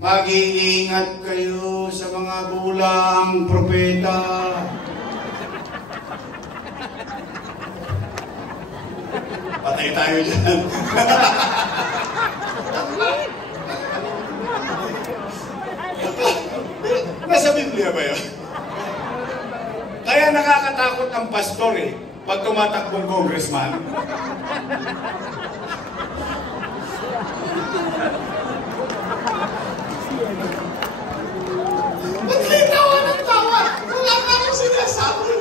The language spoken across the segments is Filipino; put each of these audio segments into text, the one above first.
Mag-iingat kayo sa mga gulang propeta. Patay tayo dyan. Nasa Biblia ba yun? Kaya nakakatakot ang pastor pag tumatakbong congressman. Ba't kayo tawa ng tawa? Wala ka lang sinasabi.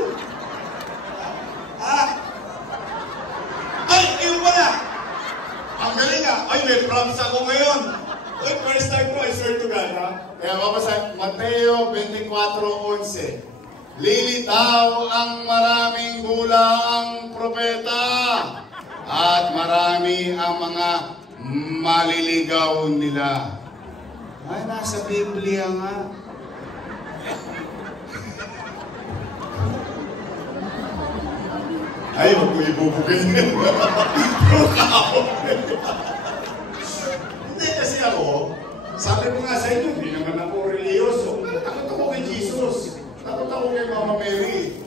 Ay, yun pala. Ang galing Ay, may props ako ngayon. Ay, first time ko, I swear to God, Kaya mabasa, Mateo 24:11. Lilitaw ang maraming gulang propeta at marami ang mga maliligaw nila. Ay, nasa Biblia nga. Ay, huwag mo ibubugin. Hindi kasi ako, sabi ko nga sa inyo, hindi naman ako reliyoso. Takot ako kay Jesus. Takot ako kay Mama Mary.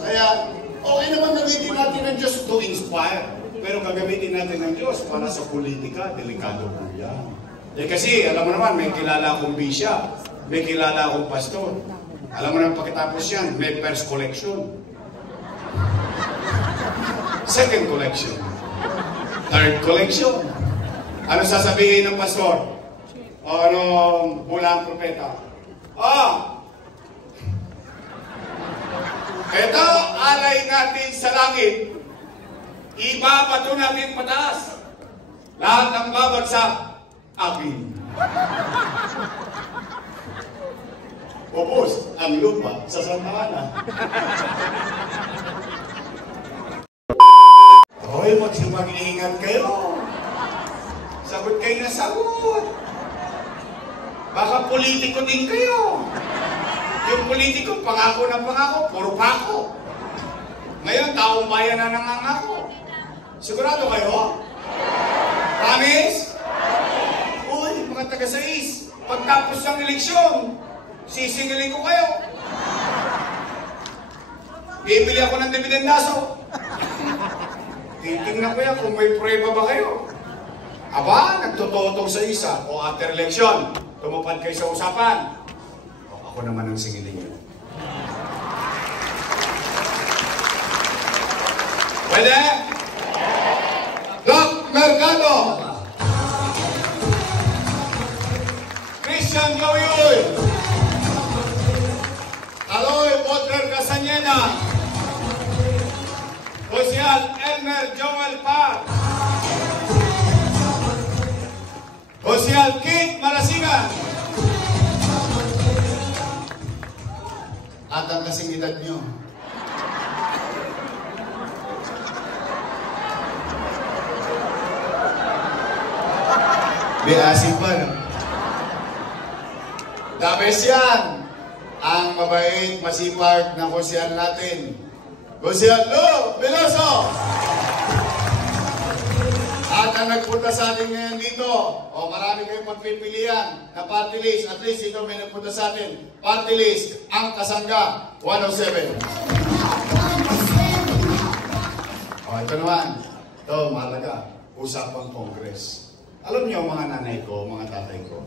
Kaya, okay naman gamitin natin ng Diyos to inspire. Pero gagamitin natin ng Diyos para sa politika, delikado po yan. Kasi, alam mo naman, may kilala akong bisya, may kilala akong pastor. Alam mo naman pagkatapos yan, may first collection. Second collection. Third collection. Ano sasabihin ng pastor? O anong bulang propeta? Ito, alay natin sa langit. Ibabato natin pataas. Lahat ng babagsak, akin. Ubos ang lupa sa Santa Ana. Hoy, mag-ingat kayo. Sagot kayo na sagot. Baka politiko din kayo. Yung politiko, pangako na pangako, puro pako. Ngayon, taong bayan na nangangako. Sigurado kayo? Promise? Uy, mga taga-sais, pagtapos ng eleksyon, sisingilin ko kayo. Bibili ako ng dividendaso. Titingnan ko yan kung may prueba ba kayo. Aba, nagtototong sa isa o after election, tumupad kayo sa usapan. O, ako naman ang singilin nyo. Pwede? Doc Mercado! Christian Gawiul! Aloy Potter Casañeda! Josial Elmer Joel Parr! Josial Kit Marasigan! At ang kasing edad nyo. Biasig pa, no? The best yan! Ang mabait, masipag na Josial natin. Josial Lo Veloso! At ang nagpunta sa atin ngayon dito, marami kayong pagpipilian na party list. At least ito may nagpunta sa atin. Party list, ang Kasangga 107. Ito naman. Ito, mahalaga. Usapang Congress. Alam niyo, mga nanay ko, mga tatay ko,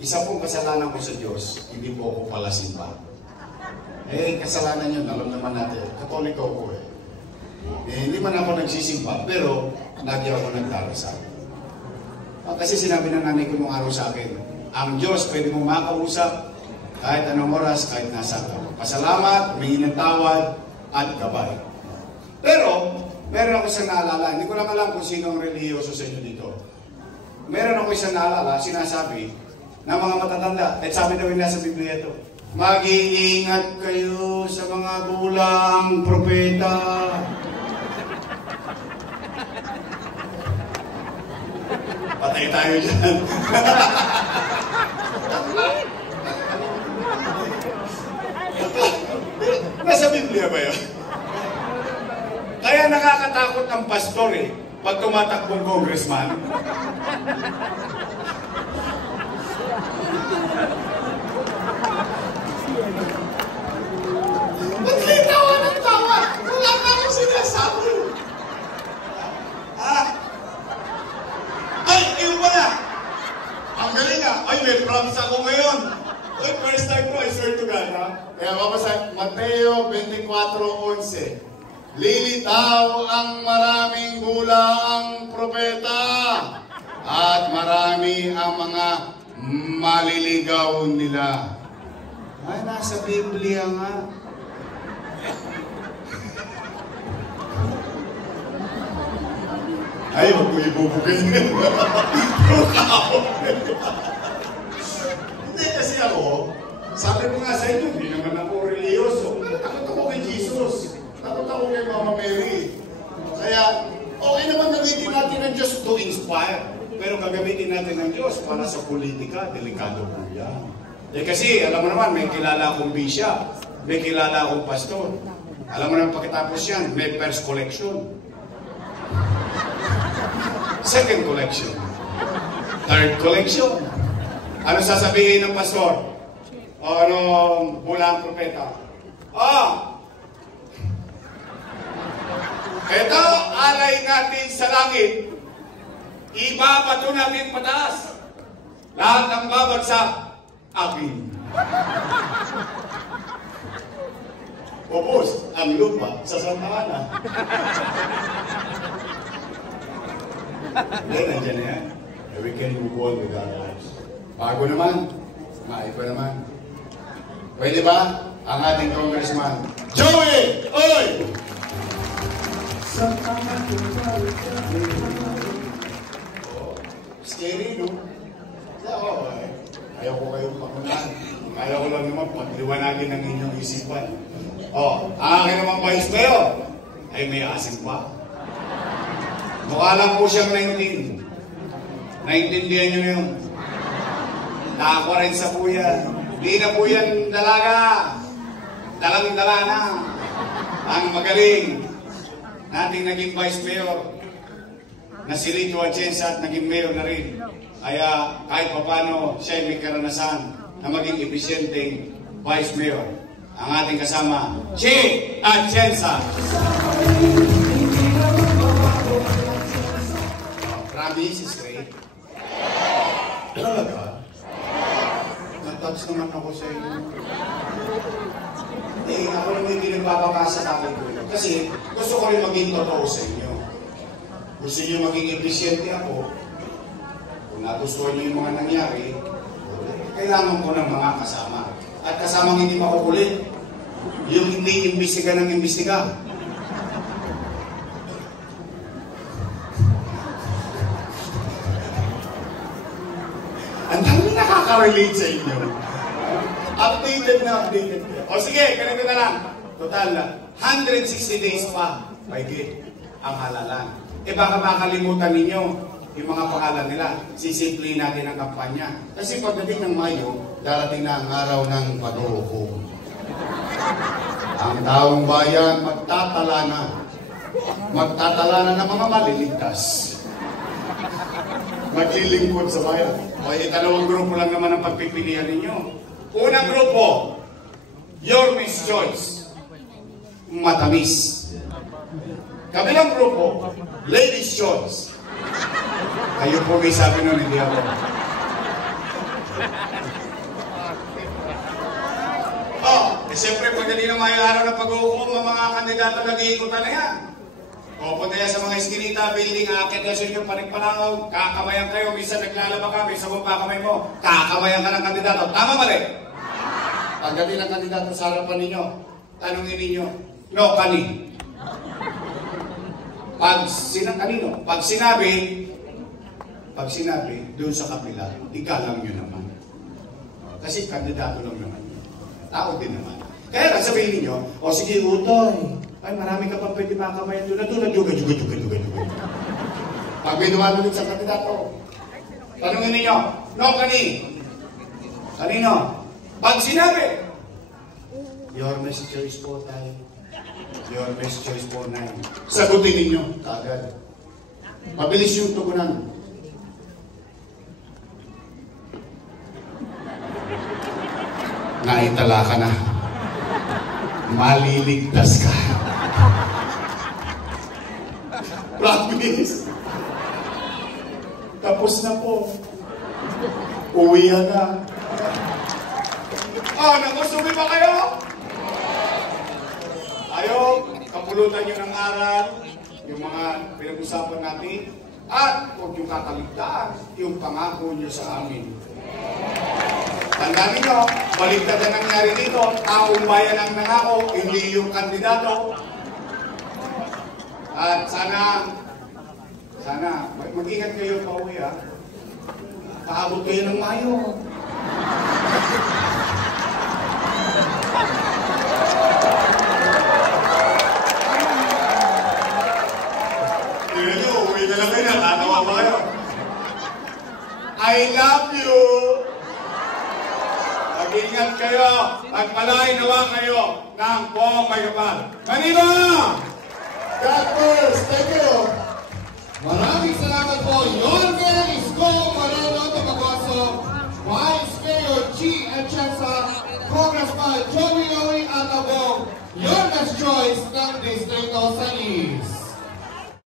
isa pong kasalanan ko sa Diyos, hindi po ako palasimba. Kasalanan yun, alam naman natin. Katoliko ko hindi man ako nagsisimba, pero lagi ako nagdarasal. Kasi sinabi ng nanay ko nung araw sa akin, ang Diyos pwede mong makausap kahit anong oras, kahit nasa ka. Pasalamat, humingi ng tawad, at gabay. Pero, meron ako isang naalala. Hindi ko lang alam kung sino ang reliyoso sa inyo dito. Meron ako isang naalala, sinasabi, na mga matatanda, at sabi daw nila sa Biblia ito, mag-iingat kayo sa mga gulang propeta. Patay tayo dyan. Nasa Biblia ba yun? Kaya nakakatakot ang pastor pag tumatakbong congressman. Ba't kayo tawa ng tawa? Wala na akong sinasabi. Ay, ayun pa na. Ang galing nga. Ay, may props ako ngayon. Ay, first time ko, I swear to God, ha? Kaya mabasa, Mateo 24:11. Lilitaw ang maraming gulaang propeta at marami ang mga maliligaw nila. Ay, nasa Biblia nga. Ay, huwag mo ibubugay yun. Hindi kasi ako, sabi ko nga sa inyo, hindi naman ako religyoso. Takot ako kay Jesus. Takot ako kay Mama Mary. Kaya, okay naman gamitin natin ng Diyos to inspire. Pero gagamitin natin ng Diyos para sa politika, delikado po yan. Eh kasi, alam mo naman, may kilala akong bisya, may kilala akong pastor. Alam mo naman pagkatapos yan, may first collection. Second collection. Third collection. Ano sasabihin ng pastor? O anong bulang propeta? Ito, alay natin sa langit. Ibabato natin pataas. Lahat ng babagsak, akin. Ubos ang lupa sa Santa Ana. Yan, nandiyan na yan. We can move on with our lives. Bago naman, maiba naman. Pwede ba ang ating congressman? Joey! Oy! Scary, no? Ayaw ko kayong pakunahan. Ayaw ko lang naman pagliwanagin ang inyong isipan. Ang akin naman vice mayor ay may asim pa. Mukha lang po siyang 19. Naintindihan nyo na yun. Nakakwa rin sa po yan. Hindi na po yan dalaga. Dalang-dala na. Ang magaling nating naging vice mayor na si Lito Atienza at naging mayor na rin. Kaya kahit papano siya ay may karanasan na maging episyenteng vice mayor. Ang ating kasama, Chi Atienza. Promise is great. Talaga? Nag-touch naman ako sa inyo. Ako naman hindi nagpapakasa sa akin ko. Kasi gusto ko rin maging totoo sa inyo. Gusto niyo maging episyente ako. Kung nagustuhan niyo yung mga nangyari, kailangan ko ng mga kasama. At kasamang hindi makukulit. Yung hindi imbestiga ng imbestiga. Ang dami nakaka-relate sa inyo. Updated na updated. O sige, ganito na lang. Total, 160 days pa. Mahigit ang halalan. Baka makalimutan ninyo yung mga pangalan nila. Sisimplin natin ang kampanya. Kasi pagdating ng Mayo, darating na ang araw ng pag-uukom. Ang taong bayan magtatala na. Magtatala na ng mga maliligtas. Maglilingkod sa bayan. O dalawang grupo lang naman ang pagpipilian ninyo. Unang grupo, Your Miss Choice. Matamis. Kabilang grupo, Ladies Choice. Kayo po may sabi nun, hindi ako. Siyempre, pagdali na may araw na pag-uukom, ang mga kandidato nag-iikutan na yan. Pupunta yan sa mga iskinita, building, akit na sa inyo, panikpalangaw, kakamayan kayo, minsan naglalaba ka, minsan kung kakamay mo, kakamayan ka ng kandidato. Tama ba rin? Pagdating ng kandidato sa harapan ninyo, tanongin ninyo, no, kani. Kanino? Pag sinabi, doon sa kapila, ikalam nyo naman. Kasi kandidato lang naman. Tao din naman. Kaya lang sabihin ninyo, o sige, utoy, ay marami ka pa pwede makamayan doon, juga. Pag may dumanulit sa kandidato, tanongin ninyo, no, kani. Kanino? Pag sinabi, your best choice po tayo. Your best choice po na. Sagutin ninyo, kagad. Mabilis yung tugunan. naitala ka na. Maliligtas ka. Promise. Tapos na po. Uwi na. Naku, sumi ba kayo? Ayaw, kapulutan nyo ng aral, yung mga pinag-usapan natin, at huwag nyo kakaligtaan yung pangako nyo sa amin. Tandaan ninyo, baligtad na nangyari dito, taong bayan ang nangako, hindi yung kandidato. At sana, mag-ingat kayo pa uwi ha. Paabot kayo ng Mayo. Tignan nyo, uwi na lang kayo, natatawa ba kayo? I love you! Mag-ingat kayo, pagpalain nawa kayo ng buong may kapal. Manila! God first, thank you! Maraming salamat po, Yorme Isko Moreno Tomagoso, Vice Mayor G. Atienza, Congressman Joey Owi Atabong, Yorme's Choice ng Distrito San Luis.